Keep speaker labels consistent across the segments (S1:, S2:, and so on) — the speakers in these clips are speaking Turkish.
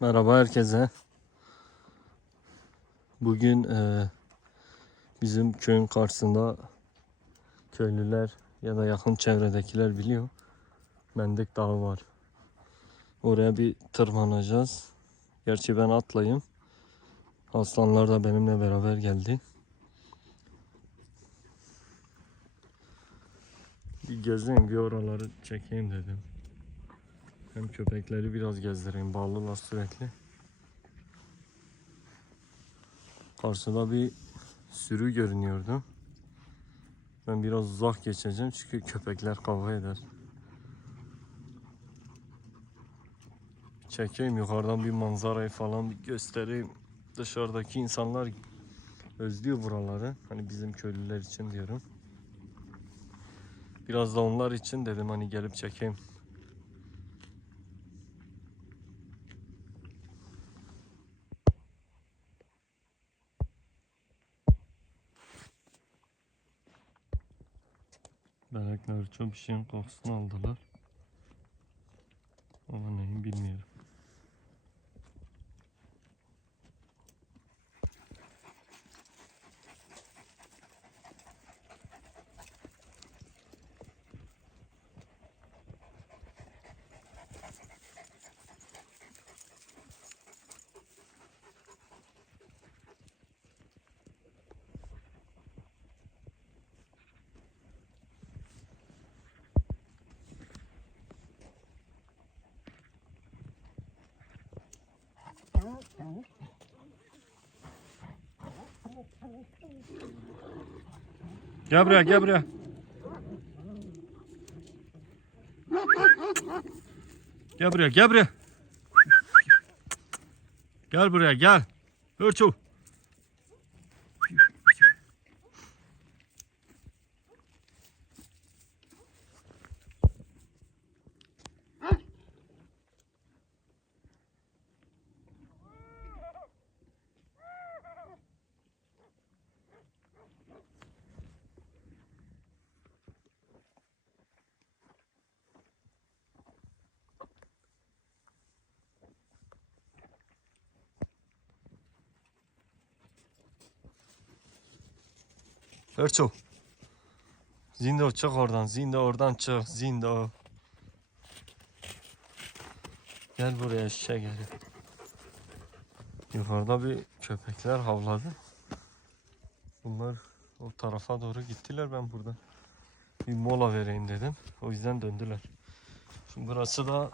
S1: Merhaba herkese. Bugün e, bizim köyün karşısında köylüler ya da yakın çevredekiler biliyor. Mendek Dağı var. Oraya bir tırmanacağız. Gerçi ben atlayayım. Aslanlar da benimle beraber geldi. Bir gezeyim bir oraları çekeyim dedim. Hem köpekleri biraz gezdireyim. Bağlılar sürekli. Karşıda bir sürü görünüyordu. Ben biraz uzak geçeceğim çünkü köpekler kavga eder. Çekeyim yukarıdan bir manzarayı falan bir göstereyim. Dışarıdaki insanlar özlüyor buraları. Hani bizim köylüler için diyorum. Biraz da onlar için dedim hani gelip çekeyim. Melekler çok şeyin kokusunu aldılar. Ama neyin bilmiyorum. Gel buraya gel buraya. Gel buraya gel buraya. Gel buraya gel. Hırçu. Hırçu. Zindo çık oradan. Zindo oradan çık. Zindo. Gel buraya eşeğe gel. Yukarıda bir köpekler havladı. Bunlar o tarafa doğru gittiler. Ben burada bir mola vereyim dedim. O yüzden döndüler. Şimdi burası da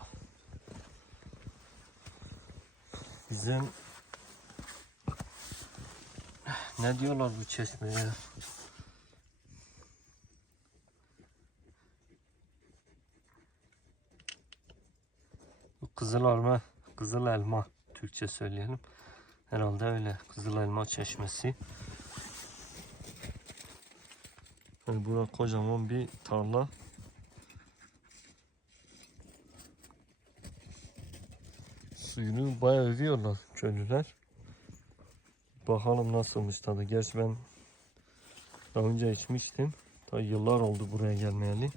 S1: bizim ne diyorlar bu çeşmeye? Kızıl elma, kızıl elma Türkçe söyleyelim. Herhalde öyle. Kızıl elma çeşmesi. Yani burada kocaman bir tarla. Suyunu bayağı övüyorlar köylüler. Bakalım nasılmış tadı. Gerçi ben daha önce içmiştim. Ta yıllar oldu buraya gelmeyeli.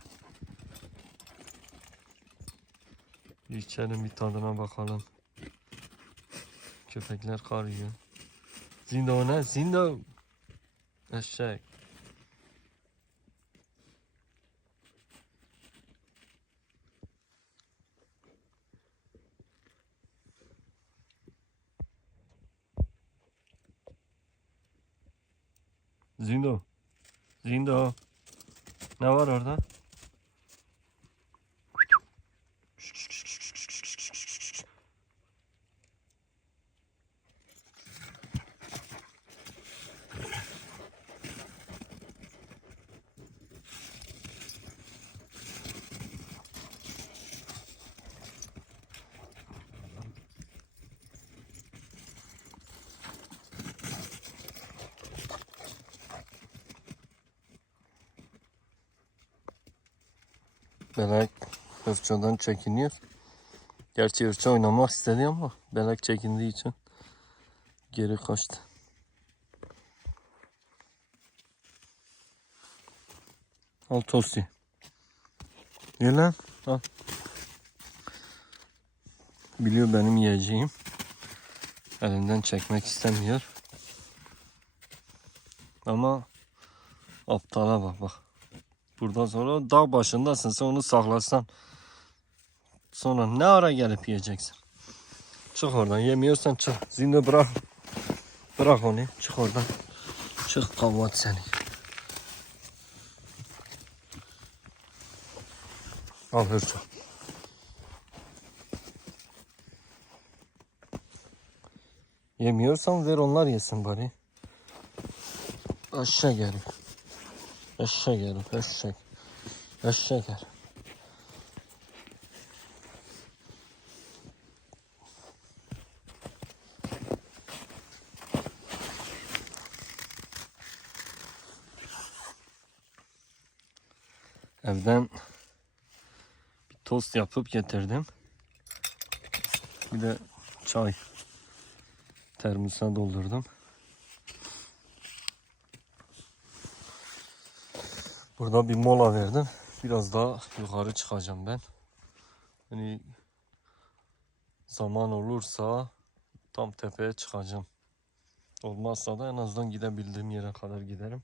S1: Bir içelim bir tadına bakalım. Köpekler kar yiyor. Zindo ne? Zindo. Eşek. Zindo. Zindo. Ne var orada? Belek hırçadan çekiniyor. Gerçi hırça oynamak istedi ama Belek çekindiği için geri kaçtı. Al tosti. Ye lan. Al. Biliyor benim yiyeceğim. Elinden çekmek istemiyor. Ama aptala bak bak. Buradan sonra dağ başındasın sen onu saklasan. Sonra ne ara gelip yiyeceksin? Çık oradan yemiyorsan çık. Zinde bırak. Bırak onu çık oradan. Çık kavat seni. Al hırça. Yemiyorsan ver onlar yesin bari. Aşağı gel. Aşağı gel. Aşağı. Aşağı gel. Evden bir tost yapıp getirdim. Bir de çay termosa doldurdum. Burada bir mola verdim. Biraz daha yukarı çıkacağım ben. Hani zaman olursa tam tepeye çıkacağım. Olmazsa da en azından gidebildiğim yere kadar giderim.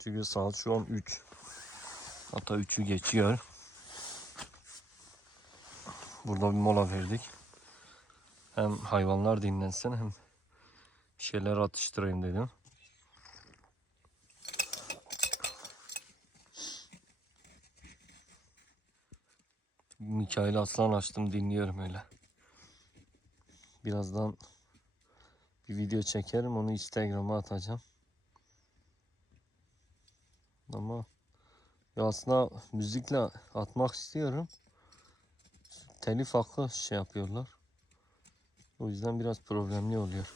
S1: Çünkü saat şu an 3. Hatta 3'ü geçiyor. Burada bir mola verdik. Hem hayvanlar dinlensin hem bir şeyler atıştırayım dedim. Mikail Aslan açtım dinliyorum öyle. Birazdan bir video çekerim onu Instagram'a atacağım. Ama ya aslında müzikle atmak istiyorum. Telif hakkı şey yapıyorlar. O yüzden biraz problemli oluyor.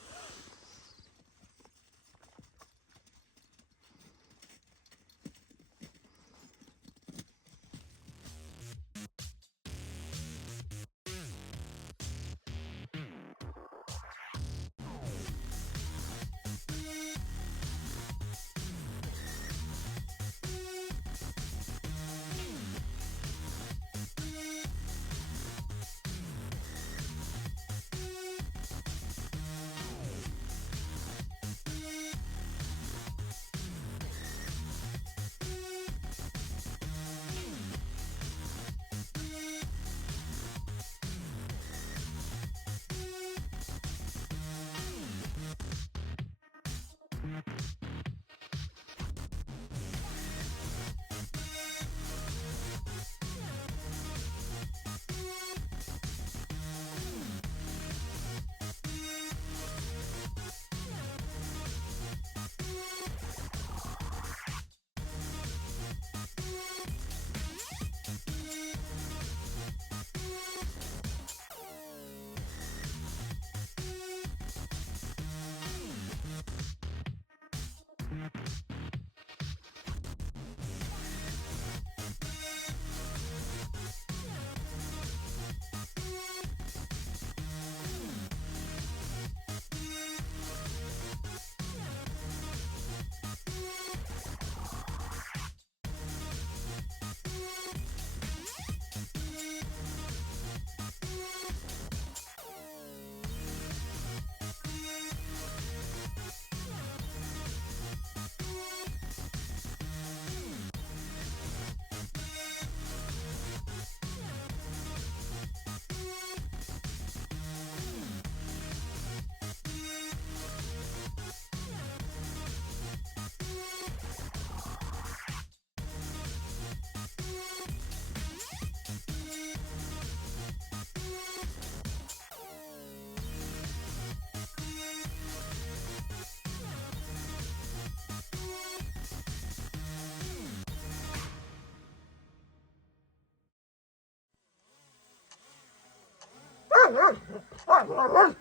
S1: Oh,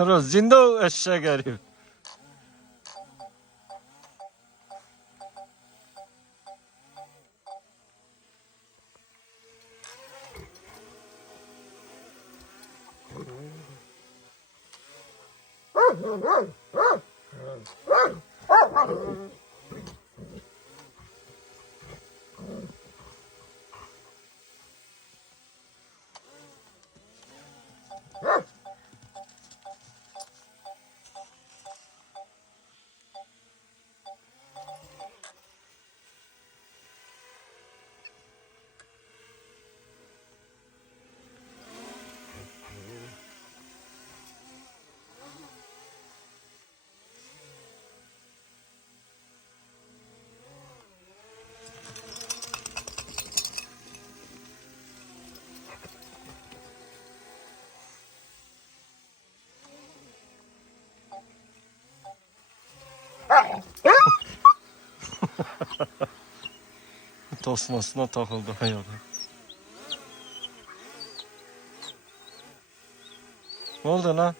S1: Rozindo eşek herif. Tosmasına takıldı hayata. Ne oldu lan?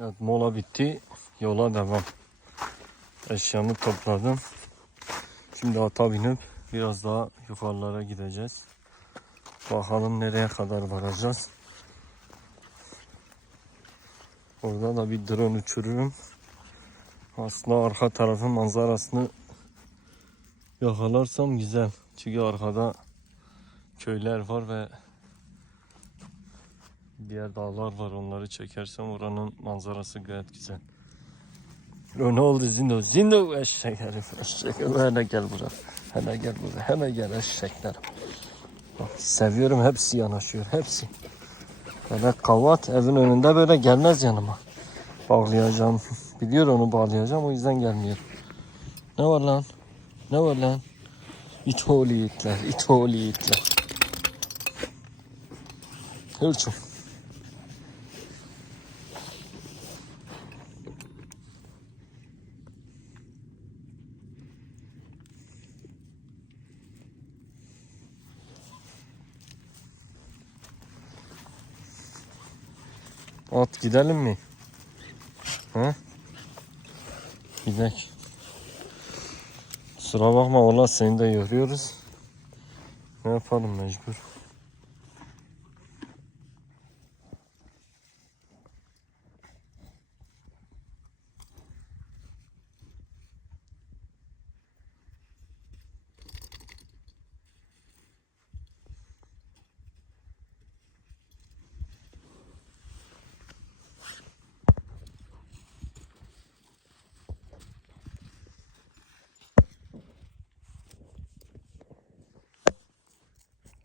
S1: Evet mola bitti. Yola devam. Eşyamı topladım. Şimdi ata binip biraz daha yukarılara gideceğiz. Bakalım nereye kadar varacağız. Orada da bir drone uçururum. Aslında arka tarafın manzarasını yakalarsam güzel. Çünkü arkada köyler var ve diğer dağlar var. Onları çekersem oranın manzarası gayet güzel. O ne oldu Zindo? Zindo eşek herif eşek. Gel buraya. Hele gel buraya. Hele gel eşekler. Bak, seviyorum hepsi yanaşıyor. Hepsi. Böyle kavat evin önünde böyle gelmez yanıma. Bağlayacağım. Biliyor onu bağlayacağım o yüzden gelmiyor. Ne var lan? Ne var lan? İt oğlu itler, it oğlu itler. Hırçın. At gidelim mi? He? Gidelim. Kusura bakma valla seni de yoruyoruz. Ne yapalım mecbur.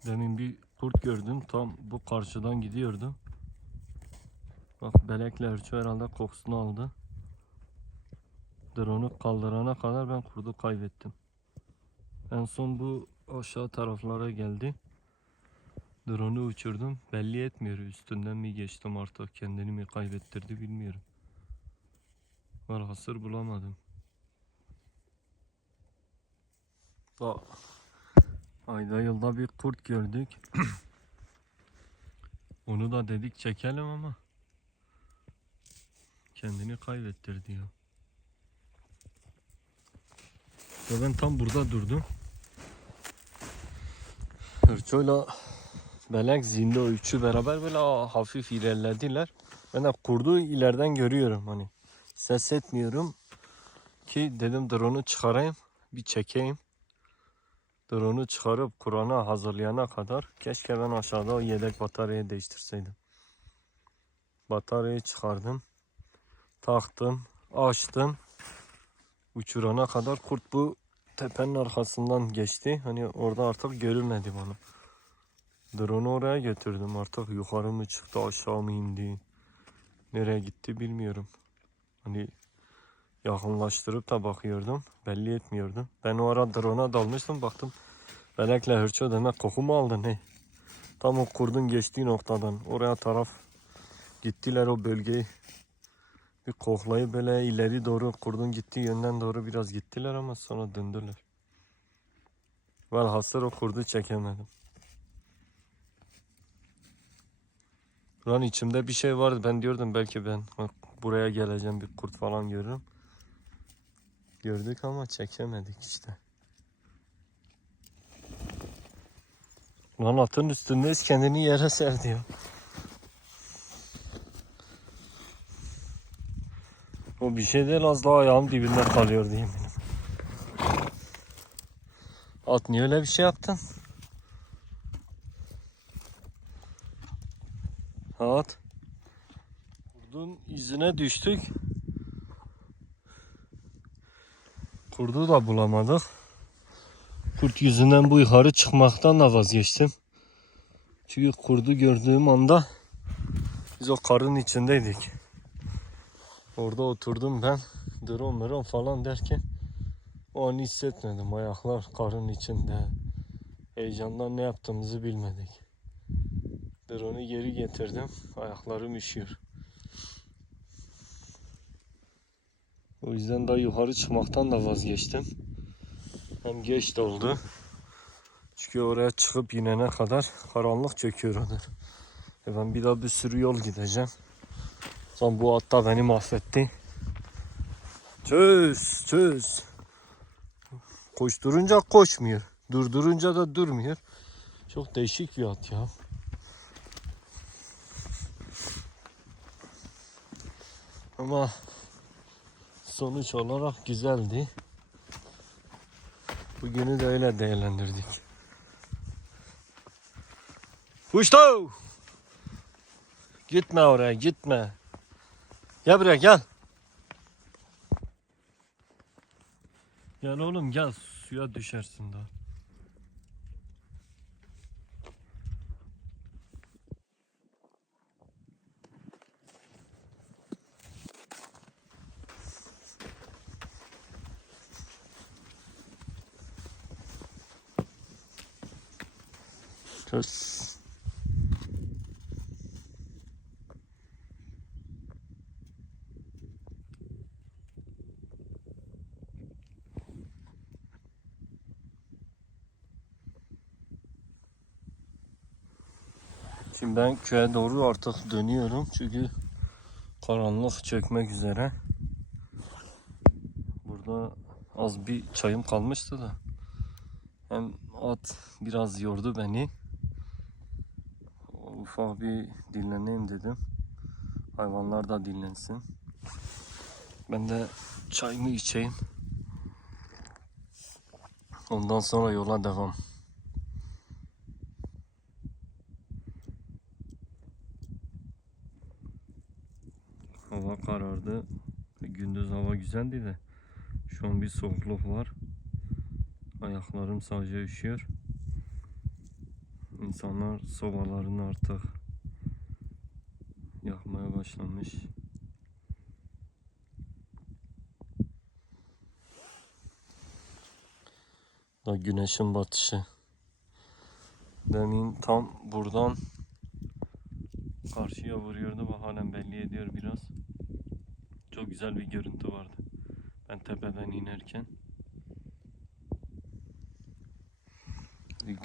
S1: Demin bir kurt gördüm. Tam bu karşıdan gidiyordu. Bak belekle örçü herhalde kokusunu aldı. Drone'u kaldırana kadar ben kurdu kaybettim. En son bu aşağı taraflara geldi. Drone'u uçurdum. Belli etmiyor. Üstünden mi geçtim artık kendini mi kaybettirdi bilmiyorum. Var hasır bulamadım. Bak. Ayda yılda bir kurt gördük. Onu da dedik çekelim ama kendini kaybettirdi ya. Ve ben tam burada durdum. Hırçoyla Belek Zindo üçü beraber böyle hafif ilerlediler. Ben de kurdu ileriden görüyorum hani. Ses etmiyorum ki dedim drone'u çıkarayım bir çekeyim. Drone'u çıkarıp Kur'an'a hazırlayana kadar keşke ben aşağıda o yedek bataryayı değiştirseydim. Bataryayı çıkardım. Taktım. Açtım. Uçurana kadar kurt bu tepenin arkasından geçti. Hani orada artık görülmedi bana. Drone'u oraya götürdüm. Artık yukarı mı çıktı aşağı mı indi. Nereye gitti bilmiyorum. Hani yakınlaştırıp da bakıyordum. Belli etmiyordum. Ben o ara drone'a dalmıştım baktım. Belekle hırço demek koku mu aldı ne? Tam o kurdun geçtiği noktadan oraya taraf gittiler o bölgeyi. Bir koklayıp böyle ileri doğru kurdun gittiği yönden doğru biraz gittiler ama sonra döndüler. Velhasıl o kurdu çekemedim. Lan içimde bir şey vardı. Ben diyordum belki ben buraya geleceğim bir kurt falan görürüm. Gördük ama çekemedik işte. Lan atın üstündeyiz kendini yere serdi ya. O bir şey değil az daha ayağım dibinde kalıyor diyeyim benim. At niye öyle bir şey yaptın? At. Kurdun izine düştük. Kurdu da bulamadık. Kurt yüzünden bu yukarı çıkmaktan da vazgeçtim. Çünkü kurdu gördüğüm anda biz o karın içindeydik. Orada oturdum ben. Drone meron falan derken o an hissetmedim. Ayaklar karın içinde. Heyecandan ne yaptığımızı bilmedik. Drone'u geri getirdim. Ayaklarım üşüyor. O yüzden daha yukarı çıkmaktan da vazgeçtim. Hem geç de oldu. Çünkü oraya çıkıp inene kadar karanlık çöküyor orada. E ben bir daha bir sürü yol gideceğim. Son bu at da beni mahvetti. Çöz, çöz. Koşturunca koşmuyor. Durdurunca da durmuyor. Çok değişik bir at ya. Ama sonuç olarak güzeldi. Bugünü de öyle değerlendirdik. Kuştu! Gitme oraya gitme. Gel buraya gel. Gel oğlum gel suya düşersin daha. Çöz. Şimdi ben köye doğru artık dönüyorum çünkü karanlık çökmek üzere. Burada az bir çayım kalmıştı da. Hem at biraz yordu beni. Ufak bir dinleneyim dedim. Hayvanlar da dinlensin. Ben de çayımı içeyim. Ondan sonra yola devam. Hava karardı. Gündüz hava güzeldi de şu an bir soğukluk var. Ayaklarım sadece üşüyor. İnsanlar sobalarını artık yakmaya başlamış. Da güneşin batışı. Demin tam buradan karşıya vuruyordu ve halen belli ediyor biraz. Çok güzel bir görüntü vardı. Ben tepeden inerken.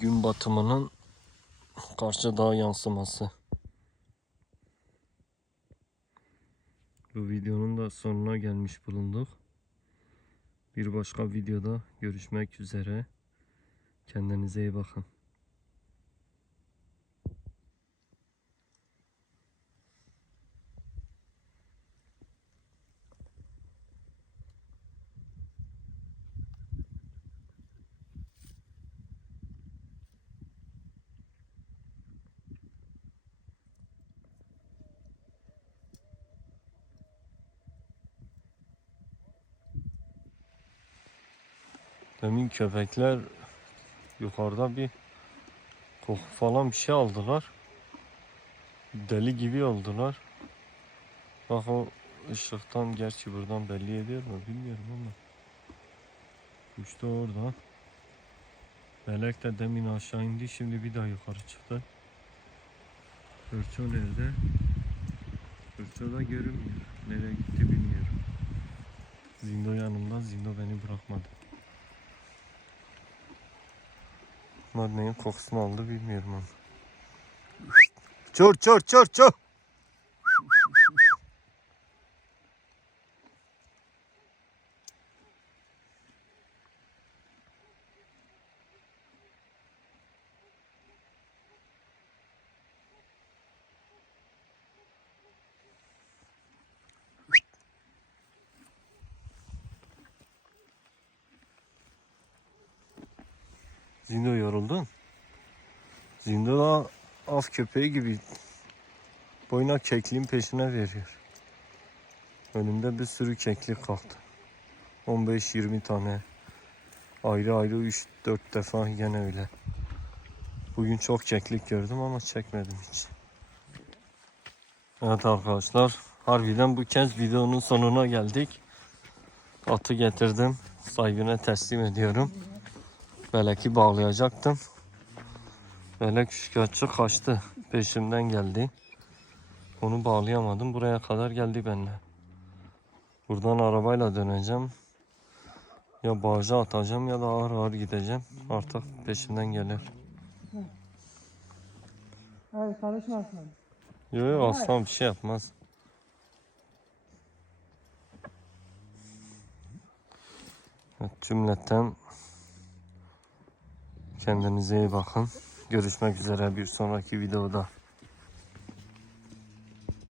S1: Gün batımının karşı dağ yansıması. Bu videonun da sonuna gelmiş bulunduk. Bir başka videoda görüşmek üzere. Kendinize iyi bakın. Demin köpekler yukarıda bir koku falan bir şey aldılar. Deli gibi oldular. Bak o ışıktan gerçi buradan belli ediyor mu bilmiyorum ama. İşte orada. Melek de demin aşağı indi şimdi bir daha yukarı çıktı. Fırça nerede? Fırça da görünmüyor. Nereye gitti bilmiyorum. Zindo yanımda. Zindo beni bırakmadı. Bunlar neyin kokusunu aldı bilmiyorum ama. Çor çor çor çor. Zindo yoruldun. Zindo da av köpeği gibi boyuna kekliğin peşine veriyor. Önümde bir sürü keklik kalktı. 15-20 tane. Ayrı ayrı 3-4 defa yine öyle. Bugün çok keklik gördüm ama çekmedim hiç. Evet arkadaşlar. Harbiden bu kez videonun sonuna geldik. Atı getirdim. Sahibine teslim ediyorum. Belki bağlayacaktım. Belek şikayetçi kaçtı. Peşimden geldi. Onu bağlayamadım. Buraya kadar geldi benimle. Buradan arabayla döneceğim. Ya bağcı atacağım ya da ağır ağır gideceğim. Artık peşimden gelir.
S2: Hayır karışmasın.
S1: Yok yok aslan bir şey yapmaz. Evet, cümleten kendinize iyi bakın. Görüşmek üzere bir sonraki videoda.